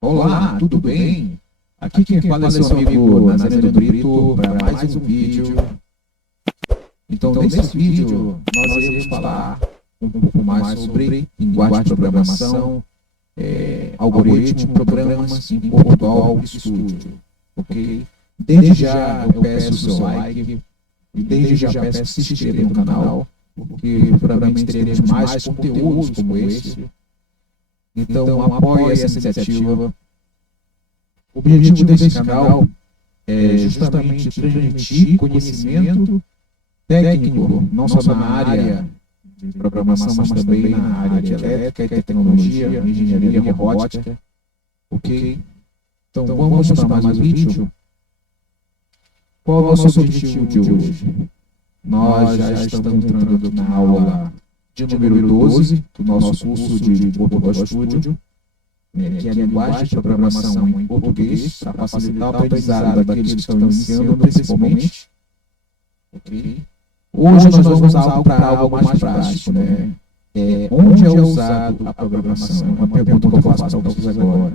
Olá, tudo bem? Aqui quem fala é seu amigo Nazareno Brito para mais um vídeo. Então, nesse vídeo, nós iremos falar um pouco mais sobre linguagem de programação, algoritmo, programas em Portugal Studio, ok? Desde já eu peço o seu like e desde já peço que se inscreva no canal, porque futuramente teremos mais conteúdos como esse. Então, apoie essa iniciativa. O objetivo desse canal é justamente transmitir conhecimento técnico, não só na área de programação, mas também na área de elétrica e tecnologia, engenharia, robótica. Ok? Então, vamos para mais um vídeo. Qual é o nosso objetivo de hoje? Nós já estamos entrando na aula de número 12 do nosso curso de Portugal Studio, que é a linguagem de programação em português, para facilitar o aprendizado daqueles que estão iniciando, principalmente. Okay? Hoje nós vamos usar algo para algo mais prático, né? Onde é usado a programação? É uma pergunta que eu faço para vocês agora.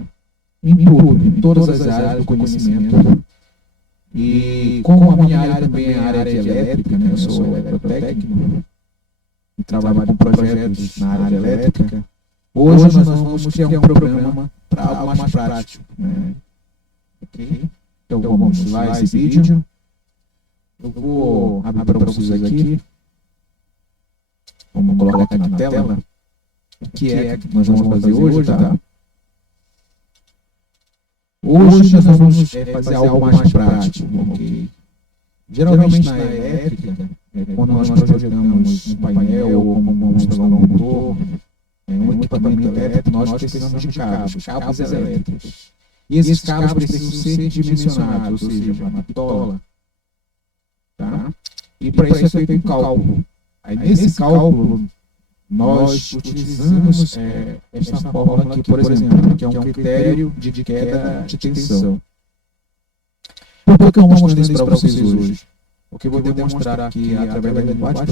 Em tudo, em todas as áreas do conhecimento. E como a minha área também é a área de elétrica, né? Eu sou eletrotécnico e trabalho com projetos na área elétrica. Hoje nós vamos criar um programa para algo mais prático, né? Ok? Então vamos lá esse vídeo. Eu vou abrir para vocês aqui. Vamos colocar aqui na tela o que é que nós vamos fazer hoje, tá? Hoje nós vamos fazer algo mais prático, ok? Geralmente na elétrica, quando nós projetamos um painel ou como vamos instalar um motor, um equipamento elétrico, nós precisamos de cabos elétricos. E esses cabos precisam ser dimensionados, ou seja, uma bitola. Tá? E para isso é feito um cálculo. Aí nesse cálculo, nós utilizamos esta fórmula aqui, por exemplo, que é um critério de queda de tensão. Por que eu estou mostrando isso para vocês hoje? Porque eu vou demonstrar que, através da linguagem de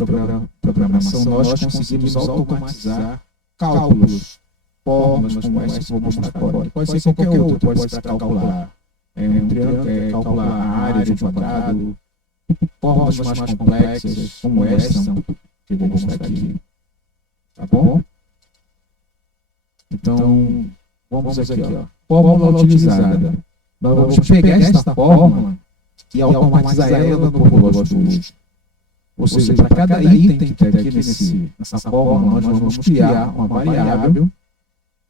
programação, nós conseguimos automatizar cálculos, fórmulas como essa que eu vou mostrar agora. Pode ser qualquer outra, pode ser para calcular um triângulo, calcular a área de um quadrado, fórmulas mais complexas como essa que eu vou mostrar aqui. Tá bom? Então, vamos aqui, ó. Fórmula utilizada. Nós vamos pegar esta fórmula e automatizar ela no Portugal Studio. Ou seja, para cada item que está aqui nessa fórmula, nós vamos criar uma variável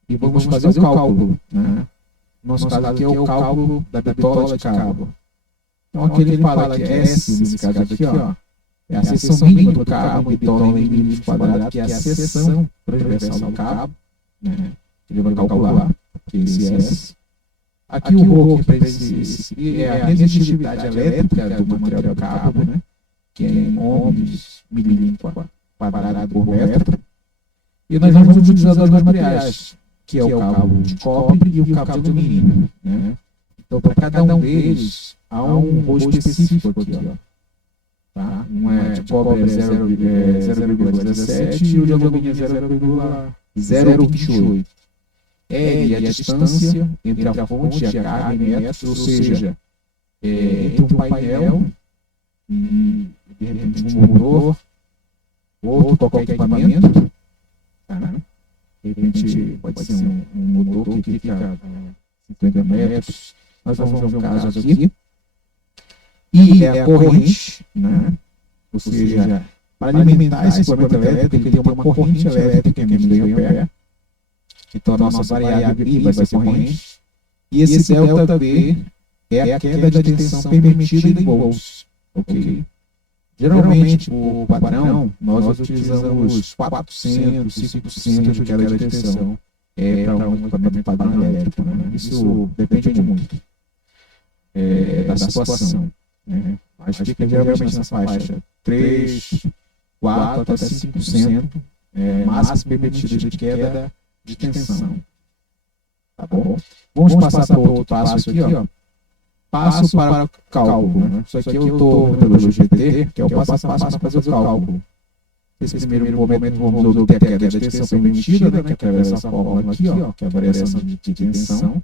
e vamos fazer o cálculo, né? Nosso caso aqui é o cálculo da bitola de cabo. Então aqui ele fala que S, nesse caso aqui, ó, é a seção mínima do cabo, bitola em milímetros quadrados, que é a seção transversal do cabo, né? Ele vai calcular, que esse S. Aqui o rho para esse é a resistitividade elétrica do material do cabo, né? Que é em ohms, milímetro quadrado por metro. E nós vamos utilizar dois materiais, que é o cabo de cobre e o cabo de alumínio, né? Então, para cada um deles, há um rho específico aqui, ó. Tá? Um de cobre é 0,17 e o de alumínio é 0,028. L é a distância entre a fonte e a carga em metros, ou seja, entre um painel e, de repente, um motor, outro qualquer equipamento, tá? De repente, pode ser um motor que fica a 50 metros. Nós vamos ver um caso aqui. E é a corrente, né? Ou seja, para alimentar esse equipamento elétrico, ele tem uma corrente elétrica em mA. Então, a nossa variável I vai ser corrente. E esse delta V é a queda de tensão permitida em volts. Ok? Geralmente, por padrão, nós utilizamos 400, 5% de queda de tensão para um equipamento padrão elétrico, né? Isso depende muito da situação, né? Mas fica geralmente nessa faixa 3, 4 até 5%, máximo permitido de queda de tensão. Tá bom? Vamos passar para outro passo aqui, ó. Passo para o cálculo, né? Isso aqui eu estou pelo GT, que é o passo a passo para fazer o cálculo. Nesse primeiro momento, vamos obter a queda de tensão permitida, né? Que é através dessa fórmula aqui, ó, que é a variação de tensão.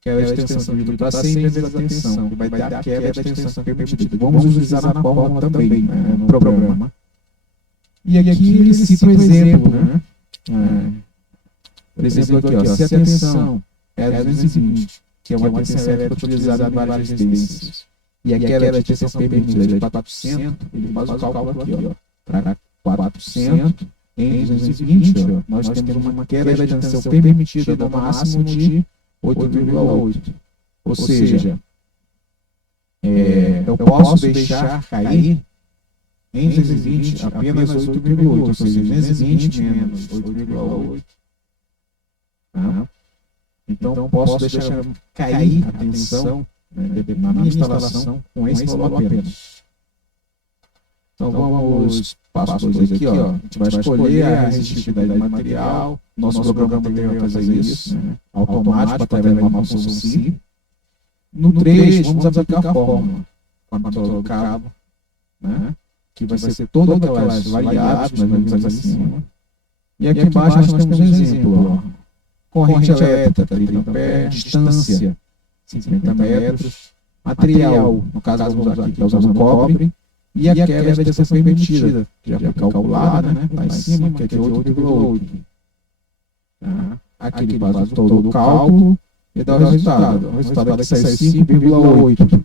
aquela extensão de para 100 vezes a tensão, que vai dar a quebra da extensão permitida. Vamos utilizar na fórmula também, né, no programa. E aqui ele cita um exemplo, né? Por exemplo, aqui, ó, se a tensão é 220, que é uma tensão elétrica utilizada em várias residências, e aquela tensão permitida de 400, ele faz o cálculo aqui, ó, para 400 em 220, ó, nós temos uma queda de tensão permitida no máximo de 8,8. Ou seja, eu posso deixar cair em 220 apenas 8,8, ou seja, 220 menos 8,8. Tá? Então, posso deixar cair a tensão, né, na minha instalação com esse valor apenas. Então, vamos passo 2 aqui, ó. A gente vai escolher a resistividade do material. Nosso programa também vai fazer isso, né, automático, através de uma função SI. No 3, vamos aplicar a fórmula com a pistola do cabo, né, que vai ser todas aquelas variáveis que nós vimos acima. E aqui embaixo nós temos um exemplo, ó. Corrente elétrica, 30 amperes, distância, 50 metros, material, no caso vamos usar aqui, que é usando cobre, e a quebra de tensão permitida, que já foi calculada, né, lá em cima, que é de 8,8. Aqui ele faz todo o cálculo e dá o resultado. O resultado aqui sai 5,8.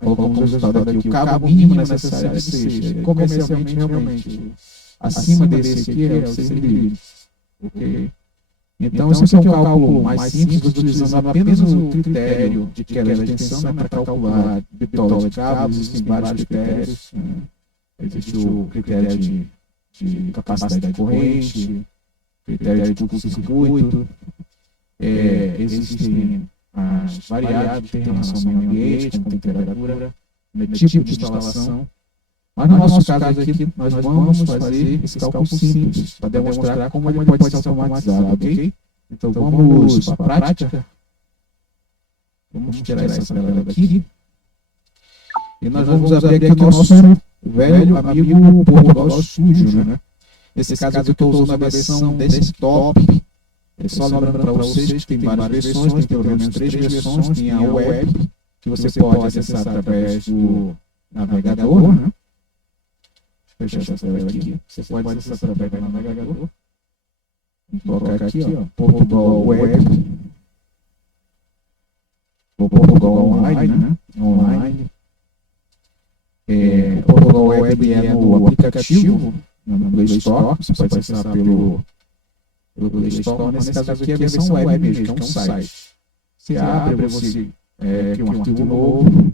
Colocamos o resultado aqui, o cabo mínimo necessário de 6. Comercialmente, realmente, acima desse aqui é o 6 milímetros. Ok? Então, esse aqui é um cálculo mais simples, utilizando apenas o critério de queda de tensão, né, para calcular bitola de cabo. Existem vários critérios. Existe o critério de capacidade de corrente, critério de curto-circuito, existem as variáveis que têm relação ao meio ambiente, como temperatura, tipo de instalação. Mas no nosso caso aqui, nós vamos fazer esse cálculo simples, para demonstrar como ele pode ser automatizado, ok? Então vamos para a prática. Vamos tirar essa tela daqui. E nós vamos abrir aqui o nosso velho amigo Portugal sujo, né? Nesse caso aqui eu estou usando a versão desktop. Só lembrando para vocês que tem várias versões, tem pelo menos 3 versões. Tem a web, que você pode acessar através do navegador, né? Deixa eu fechar essa tela aqui. Você pode acessar através do navegador. Vou colocar aqui, ó, Portugal Web. Ou Portugal Online, né? Online. Portugal Web é no aplicativo, no Play Store. Você pode acessar pelo Play Store, mas nesse caso aqui é a versão web mesmo, que é um site. Você abre, você cria um arquivo novo.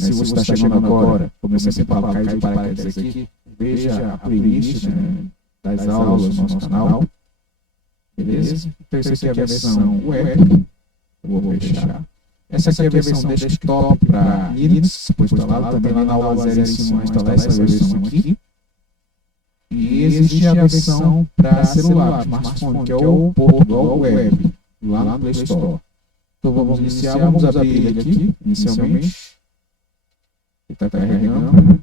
Se você está chegando agora, comecei a falar, cair de paraquedas aqui, veja a playlist, né, das aulas do nosso canal. Beleza? Então, essa aqui é a versão web. Eu vou fechar. Essa aqui é a versão desktop para Linux. Depois instalado também lá na aula 0 ensino a instalar essa versão aqui. E existe a versão para celular, smartphone, que é o Portugal Web, lá no Play Store. Então vamos iniciar, vamos abrir ele aqui, inicialmente. Ele está carregando.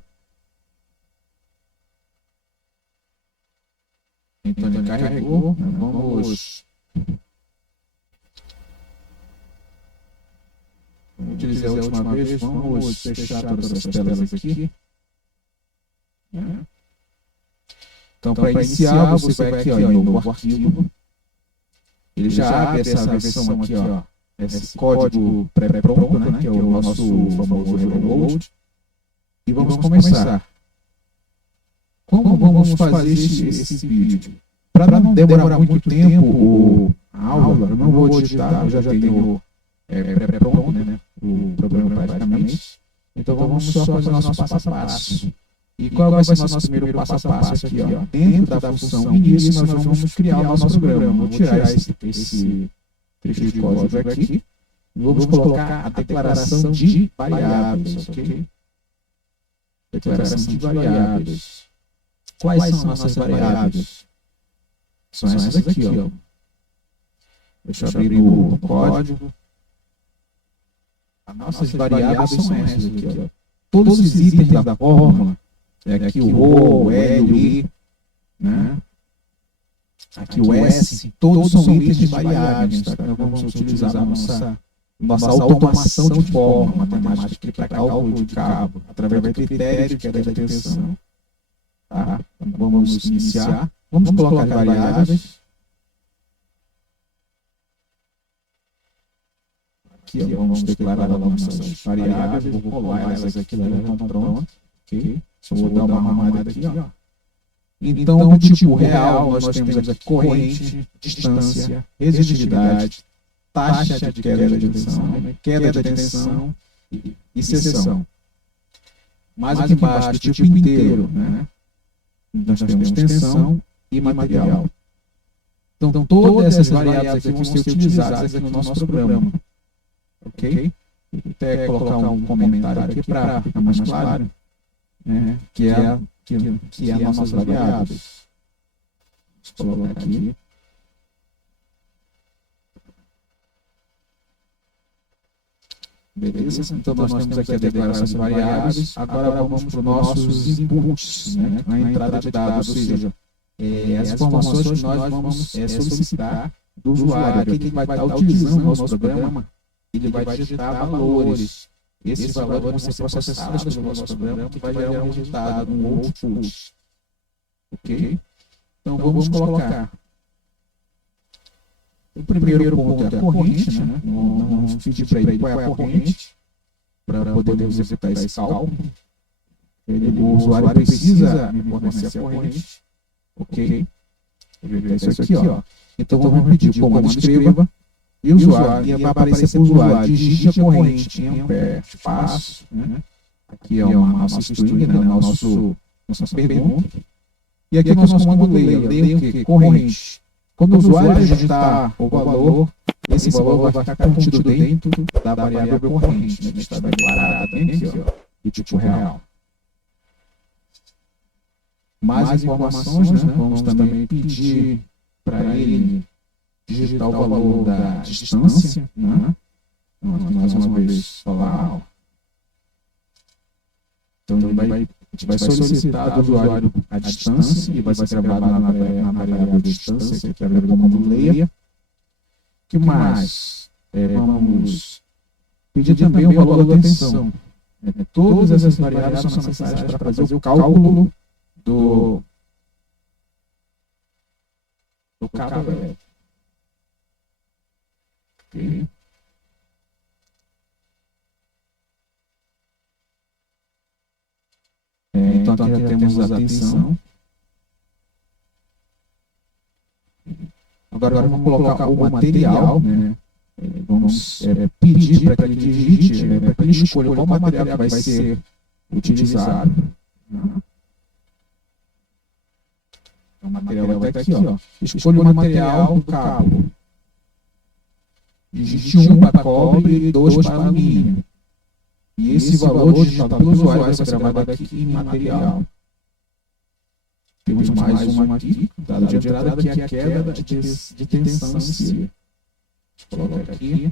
Então ele carregou. Vamos utilizar a última vez. Vamos fechar todas as telas aqui. Então, para iniciar, você vai aqui, ó, em novo arquivo. Ele já abre essa versão aqui, ó, esse código pré-pronto, né, que é o nosso famoso reload. E vamos começar. Como vamos fazer esse vídeo? Para não demorar muito tempo a aula, eu não vou digitar, eu já tenho pré-pronto, né, o programa praticamente. Então vamos só fazer o nosso passo a passo. E qual vai ser o nosso primeiro passo a passo aqui, ó? Dentro da função início, nós vamos criar o nosso programa. Vou tirar esse trecho de código aqui. E vamos colocar a declaração de variáveis, ok? Declaração de variáveis. Quais são as nossas variáveis? São essas aqui, ó. Deixa eu abrir no código. As nossas variáveis são essas aqui, ó. Todos os itens da fórmula, aqui o O, o L, o I, né? Aqui o S, todos são itens de variáveis, tá? Então vamos utilizar a nossa nossa automação de forma matemática para cálculo de cabo, através do critério de queda de tensão. Tá? Então, vamos iniciar. Vamos colocar variáveis. Aqui vamos declarar as nossas variáveis. Vou colar elas aqui, elas estão prontas. Ok? Só vou dar uma arrumada aqui, ó. Então, do tipo real, nós temos aqui corrente, distância, resistividade, taxa de queda de tensão, queda de tensão e seção. Mais aqui embaixo, do tipo inteiro, né? Nós temos tensão e material. Então, todas essas variáveis aqui vão ser utilizadas aqui no nosso programa. Ok? Vou até colocar um comentário aqui para ficar mais claro, né? que é as nossas variáveis. Vamos colocar aqui. Beleza? Então, nós temos aqui a declaração de variáveis. Agora vamos para os nossos inputs, né? A entrada de dados, ou seja, as informações que nós vamos solicitar do usuário. Aqui ele vai estar utilizando o nosso programa, ele vai digitar valores. Esses valores vão ser processados pelo nosso programa, que vai gerar um resultado, um output. Ok? Então, vamos colocar. O primeiro ponto é a corrente, né? Vamos pedir para ele qual é a corrente, para poder executar esse cálculo. O usuário precisa me fornecer a corrente. Ok? Isso aqui, ó. Então, vamos pedir o comando escreva. E o usuário, e vai aparecer para o usuário, digite a corrente em ampere, espaço, né? Aqui é uma nossa string, né? Nossa pergunta. E aqui é o nosso comando leia o que? Corrente. Quando o usuário digitar o valor, esse valor vai ficar contido dentro da variável corrente, né? Que está declarada bem aqui, ó, do tipo real. Mais informações, né? Vamos também pedir para ele digitar o valor da distância, né? Mais uma vez falar. Então a gente vai solicitar do usuário a distância e vai ser gravado na variável distância, que é o comando leia. O que mais? Vamos pedir também o valor da tensão. Todas essas variáveis são necessárias para fazer o cálculo do cabo elétrico. Okay. Então aqui já temos a tensão. Agora vamos colocar o material, né? Vamos pedir para que ele digite, para que ele escolha qual material vai ser utilizado. O material vai estar aqui, ó. Escolha o material do cabo. Digite 1 para cobre e 2 para alumínio. E esse valor digitado pelo usuário vai ser gravado aqui em material. Temos mais uma aqui, dado de entrada, que é a queda de tensão em si. Coloca aqui.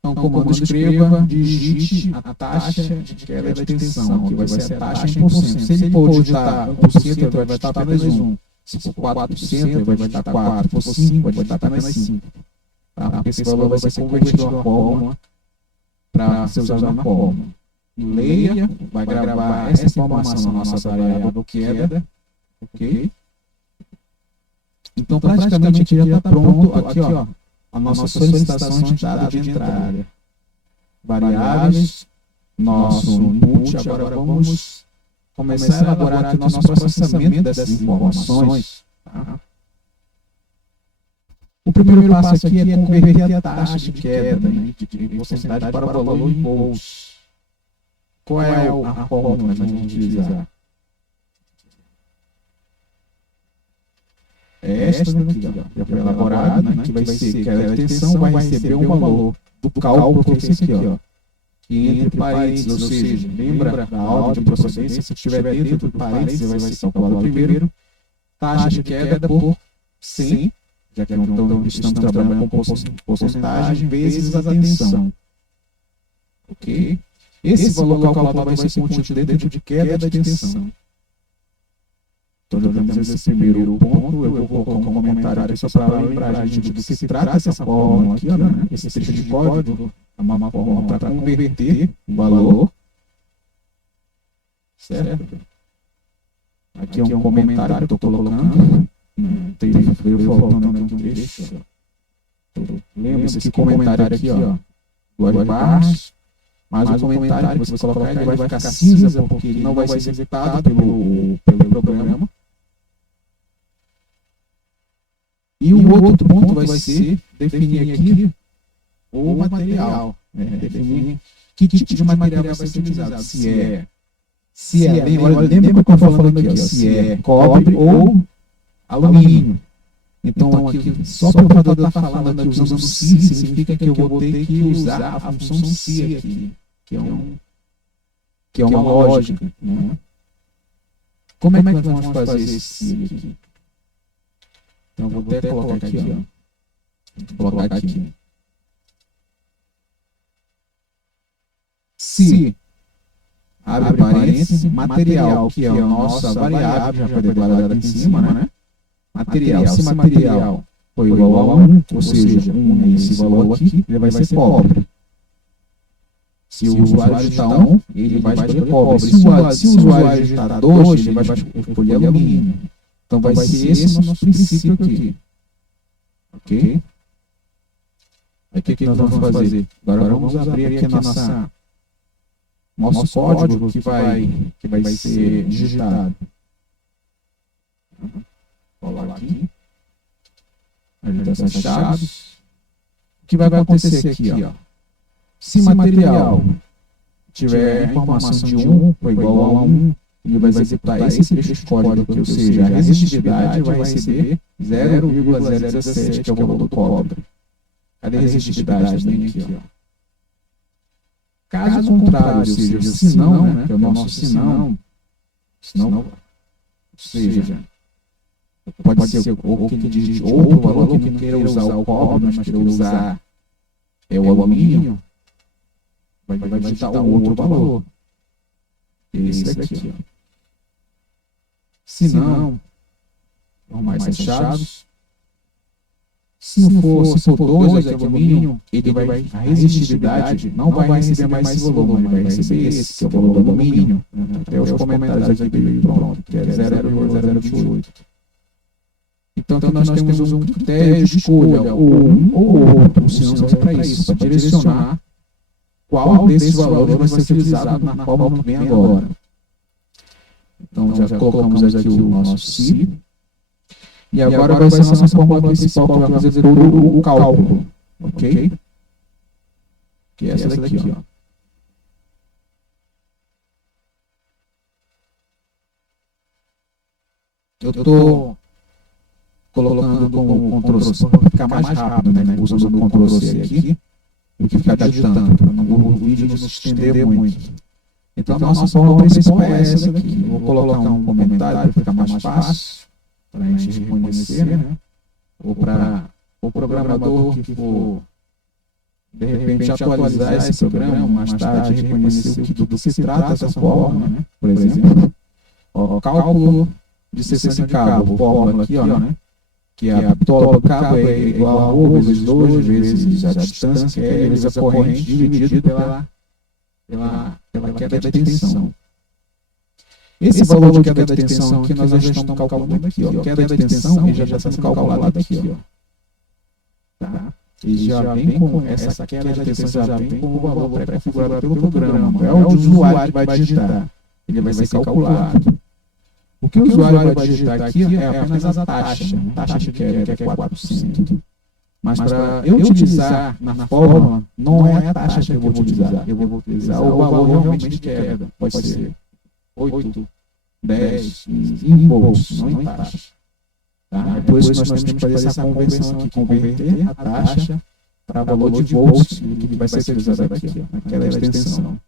Então, comando escreva, digite a taxa de queda de tensão, que vai ser a taxa em %. Se ele for digitar 1%, ele vai digitar apenas 1. Se for 4%, ele vai digitar 4. Se for 5, vai digitar apenas 5. Tá? Porque esse valor vai ser convertido na fórmula para ser usado na fórmula. Leia, vai gravar essa informação na nossa variável queda. Ok? Então, praticamente já está pronto aqui, ó, a nossa solicitação de dado de entrada. Variáveis, nosso input. Agora vamos começar a elaborar aqui o nosso processamento dessas informações. Tá? O primeiro passo aqui é converter a taxa de queda, né, de porcentagem para o valor em volts. Qual é a fórmula que nós vamos utilizar? Esta daqui, ó, já foi elaborada, né, que vai ser que a tensão vai receber um valor do cálculo, que é esse aqui, ó, que entre parênteses, ou seja, lembra da ordem de procedência, se estiver dentro do parênteses, vai ser calculado primeiro, taxa de queda por 100, já que então estamos trabalhando com porcentagem vezes a tensão. Ok? Esse valor calculado vai ser contido dentro de queda de tensão. Então já temos esse primeiro ponto. Eu vou colocar um comentário aqui só para lembrar a gente do que se trata essa fórmula aqui, né? Esse trecho de código é uma fórmula para converter o valor, certo? Aqui é um comentário que eu estou colocando. Veio faltando aqui um trecho. Lembre-se que comentário aqui, ó, 2 barras, mas o comentário que você colocar ele vai ficar cinza porque ele não vai ser executado pelo programa. E o outro ponto vai ser definir aqui o material, definir que tipo de material vai ser utilizado. Lembra que eu estou falando aqui, ó, se é cobre ou alumínio. Então aqui, só para eu estar falando aqui usando se, significa que eu vou ter que usar a função se aqui, que é uma lógica. Né? Como é que nós vamos fazer esse se aqui? Então eu vou até colocar aqui, ó. Vou colocar aqui. Se, abre parênteses, material, que é a nossa variável, já foi declarada aqui em cima, né? Material, se material for igual a 1, ou seja, 1 é esse valor aqui, ele vai ser cobre. Se o usuário digitar 1, ele vai escolher cobre. Se o usuário digitar 2, ele vai escolher alumínio. Então vai ser esse o nosso princípio aqui. Ok? Aí o que nós vamos fazer? Agora vamos abrir aqui nosso código que vai ser digitado. Colar aqui. Ajuda essas chaves. O que vai acontecer aqui, ó? Se material tiver a informação de 1 ou igual a 1, ele vai executar esse trecho de código aqui, ou seja, a resistividade vai receber 0,017, que é o valor do cobre. Cadê a resistividade também aqui, ó? Caso contrário, ou seja, o senão, né, que é o nosso senão, ou seja, pode ser ou que digite outro valor que não queira usar o cobre, mas queira usar o alumínio, vai digitar um outro valor. Esse aqui, ó. Se não, arrumar essas chaves. Se for 2 aqui alumínio, a resistividade não vai receber mais esse valor, mas vai receber esse, que é o valor do alumínio. Até os comentários aqui veio pronto, que é 0,028. Então nós temos um critério de escolha, ou um ou outro, o senão serve para isso, para direcionar qual desses valores vai ser utilizado na fórmula que vem agora. Então já colocamos aqui o nosso si. E agora vai ser a nossa fórmula principal que vai fazer todo o cálculo. Ok? Que é essa daqui, ó. Eu estou colocando com o Ctrl+C para ficar mais rápido, né? Usando o Ctrl+C aqui, do que ficar digitando, para o vídeo não se estender muito. Então a nossa fórmula principal é essa daqui. Eu vou colocar um comentário para ficar mais fácil, para a gente reconhecer, né? Ou para o programador que for, de repente, atualizar esse programa, mais tarde reconhecer do que se trata essa fórmula, né? Por exemplo, o cálculo de seção de cabo, fórmula aqui, ó, né? Que a bitola do cabo é igual a O vezes 2 vezes a distância, vezes a corrente, dividido pela queda de tensão. Esse valor de queda de tensão aqui nós já estamos calculando aqui, ó. Queda de tensão já está sendo calculado aqui, ó. Tá? E já vem com essa queda de tensão, já vem com o valor pré-configurado pelo programa. Não é o usuário que vai digitar. Ele vai ser calculado. O que o usuário vai digitar aqui é apenas a taxa de queda, que é 400. Mas para eu utilizar na fórmula, não é a taxa que eu vou utilizar. Eu vou utilizar o valor realmente de queda. Pode ser 8, 10, em volts, não em taxa. Tá? É por isso que nós temos que fazer essa conversão aqui, converter a taxa para valor de volts, que vai ser utilizado aqui, ó, naquela extensão.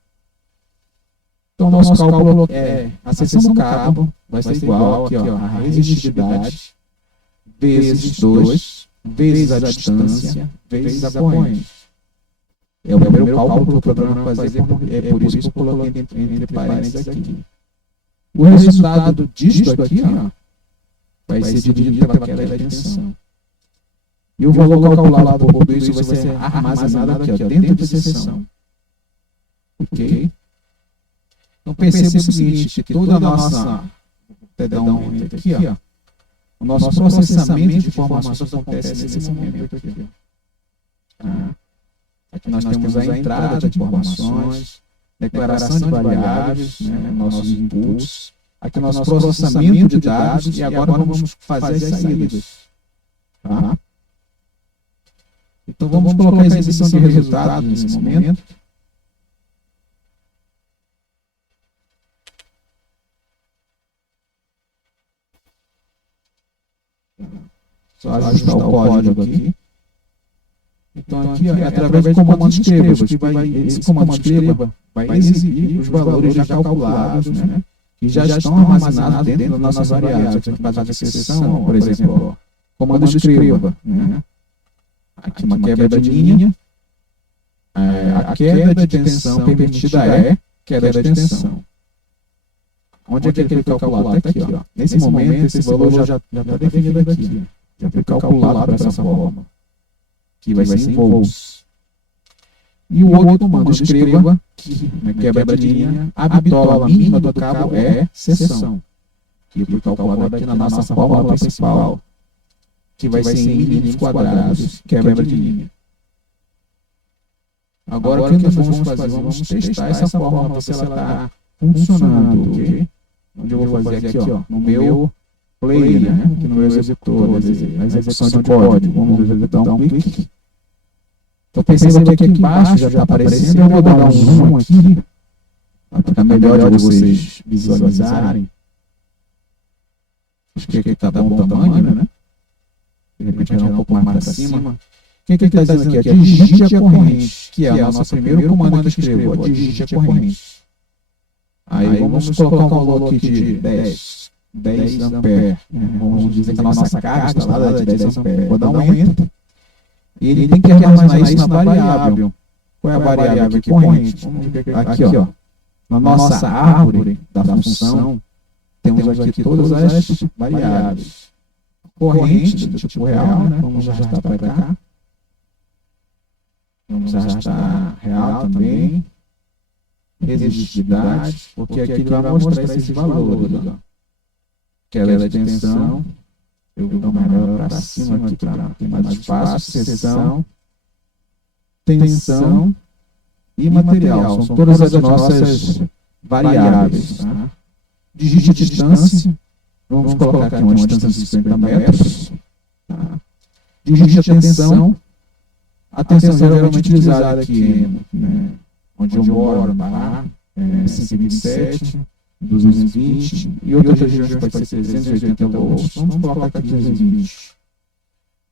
Então, o nosso cálculo é a seção do cabo vai ser igual aqui, ó, a resistividade vezes 2 vezes a distância vezes a corrente. É o primeiro cálculo que o programa vai fazer, é por isso que eu coloquei entre parênteses aqui. O resultado disto aqui, ó, vai ser dividido pela queda de tensão. E o valor calculado por tudo isso vai ser armazenado aqui, ó, dentro da seção. Ok? Então perceba o seguinte, que toda a nossa... aqui, ó, o nosso processamento de informações acontece nesse momento aqui. Ó. Aqui nós temos a entrada de informações, declaração de variáveis, né, nossos inputs. Aqui o nosso processamento de dados e agora vamos fazer as saídas. Tá? Então vamos colocar a exibição de resultados nesse momento. Só ajustar o código aqui. Então aqui é através do comando escreva, esse comando escreva vai exibir os valores já calculados, né, que já estão armazenados dentro das nossas variáveis. Aqui no caso da seção, por exemplo, comando escreva, né? Aqui uma quebra de linha, a queda de tensão permitida é queda de tensão. Onde é que ele foi calculado? Está aqui, ó. Nesse momento esse valor já está definido aqui, já foi calculado dessa forma, que vai ser em volts. E o outro comando escreva, que na quebra de linha, a bitola mínima do cabo é seção, que foi calculado aqui na nossa fórmula principal, que vai ser em milímetros quadrados, quebra de linha. Agora o que nós vamos fazer? Vamos testar essa fórmula para ver se ela está funcionando, ok? Onde eu vou fazer aqui, ó, no meu player, né? Aqui no meu executor, a execução de código. Vamos executar um clique. Então perceba que aqui embaixo já está aparecendo. Eu vou dar um zoom aqui, para ficar melhor de vocês visualizarem. Acho que aqui está bom o tamanho, né? De repente vai um pouco mais para cima. O que ele está dizendo aqui? Digite a corrente, que é o nosso primeiro comando que escreveu. Digite a corrente. Aí vamos colocar um valor aqui de 10 ampere. Vamos dizer que a nossa carga instalada é de 10 ampere. Vou dar um enter. E ele tem que armazenar isso na variável. Qual é a variável aqui? Corrente. Aqui, ó. Na nossa árvore da função, temos aqui todas as variáveis. Corrente do tipo real, né? Vamos arrastar para cá. Vamos arrastar real também. Resistividade, porque aqui ele vai mostrar esses valores. Ó. Queda de tensão. Eu vou dar uma olhada para cima aqui para ter mais espaço. Seção, tensão e material. São todas as nossas variáveis. Tá? Digite a distância. Vamos colocar aqui uma distância de 50 metros. Tá? Digite a tensão. A tensão geralmente utilizada aqui, né, onde eu moro, tá? 127, 220 e outras regiões pode ser 380 volts. Vamos colocar aqui 220.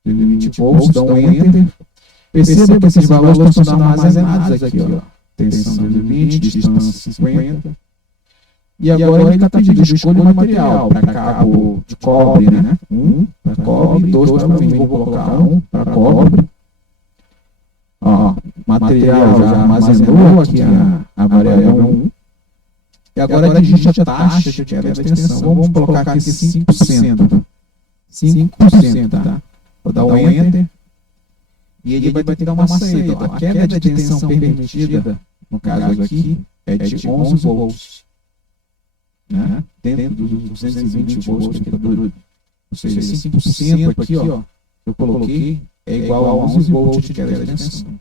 220 volts, dá um enter. Perceba que esses valores estão sendo armazenados aqui, ó. Tensão 220, distância 50. E agora ele está pedindo escolha de material para cabo de cobre, né? 1 para cobre, 2 para alumínio. Vou colocar 1 para cobre. Ó, material já armazenou aqui a variável 1. E agora digite a taxa de queda de tensão. Vamos colocar aqui 5%. 5%, tá? Vou dar um enter. E ele vai ter que dar uma saída. A queda de tensão permitida, no caso aqui, é de 11 volts. Né? Dentro dos 220 volts, ou seja, 5% aqui, ó, eu coloquei, é igual a 11 volts de queda de tensão.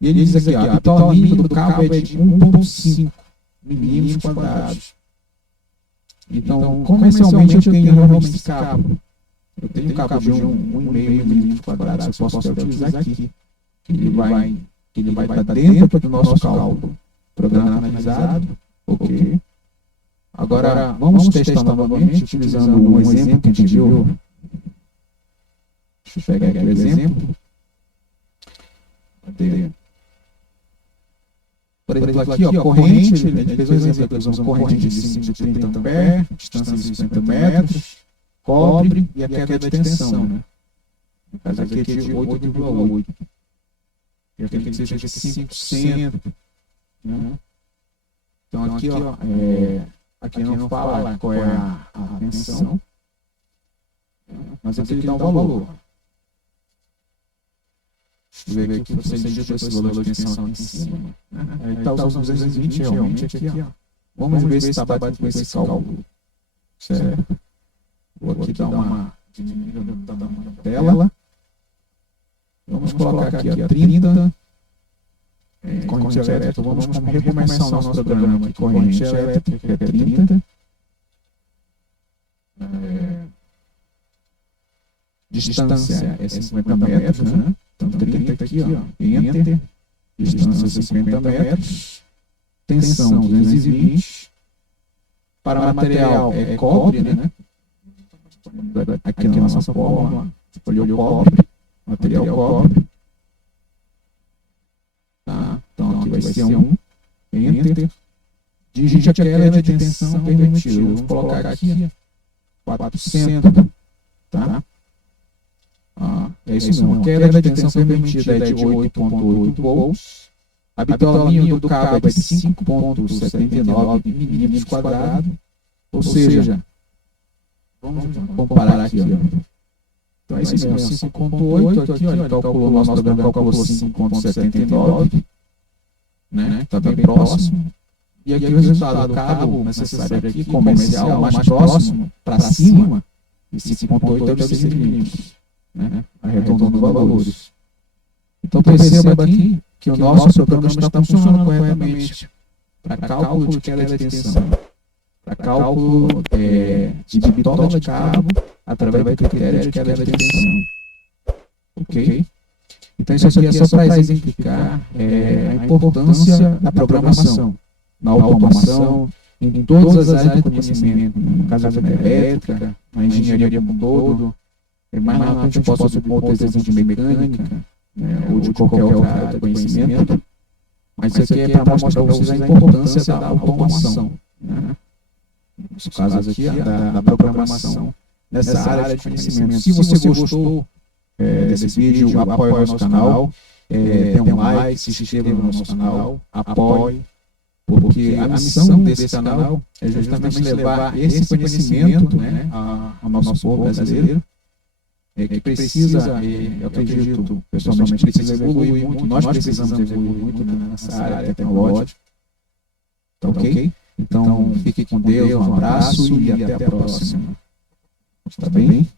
E ele diz aqui, a bitola mínima do cabo é de 1,5 milímetros quadrados. Então, comercialmente eu tenho realmente esse cabo. Eu tenho um cabo de 1,5 milímetros quadrados, eu posso utilizar aqui. Ele vai estar dentro do nosso cálculo. Programa analisado, ok. Agora, vamos testar novamente, utilizando um exemplo que a gente viu. Deixa eu pegar aqui o exemplo. Por exemplo, aqui, ó, corrente, a gente fez um exemplo aqui, usamos corrente de 30 ampere, distância de 50 metros, cobre e a queda de tensão, né? No caso aqui é de 8,8. E aqui tem que ser de 5%. Né? Então aqui, ó, aqui não fala qual é a tensão, Mas aqui ele dá um valor. Deixa eu ver aqui, você digita esse valor de tensão aqui em cima. Aí está usando 220 realmente aqui, ó. Vamos ver se está batendo com esse cálculo. Certo? Vou aqui dar uma diminuída da tela. Vamos colocar aqui a 30. Corrente elétrica. Vamos recomeçar o nosso programa aqui. Corrente elétrica, que é 30. Distância é 50 metros, né? Então 30 aqui, ó. Enter. Distância 50 metros. Tensão 220. Para material é cobre, né? Aqui na nossa forma, escolheu cobre. Material cobre. Tá? Então aqui vai ser 1. Enter. Digite a queda de tensão permitida. Vamos colocar aqui 400. Tá? É isso mesmo. A queda de tensão permitida é de 8,8 volts. A bitolinha do cabo é de 5,79 milímetros quadrados. Ou seja, vamos comparar aqui, ó. Então é isso mesmo, 5,8 aqui, ó, ele calculou, nosso programa calculou 5,79, né? Está bem próximo. E aqui o resultado, o cabo necessário aqui, comercial, mais próximo, para cima, e 5,8 é o de 6 milímetros, né? Arredondando valores. Então perceba aqui que o nosso programa está funcionando corretamente para cálculo de queda de tensão, para cálculo de bitola de cabo, através do critério de queda de tensão. Ok? Então isso aqui é só para exemplificar a importância da programação, na automação, em todas as áreas do conhecimento, no caso da elétrica, na engenharia como um todo, mais na frente eu posso dar outros exemplos de mecânica, ou de qualquer outra área do conhecimento, mas isso aqui é para mostrar para vocês a importância da automação, né? No caso aqui da programação nessa área de conhecimento. Se você gostou desse vídeo, apoie o nosso canal, dê um like, se inscreva no nosso canal, apoie, porque a missão desse canal é justamente levar esse conhecimento, né, ao nosso povo brasileiro, que precisa, eu acredito, pessoalmente, precisa evoluir muito, nós precisamos evoluir muito nessa área tecnológica. Tá ok? Então, fique com Deus, um abraço e até a próxima. Está bem?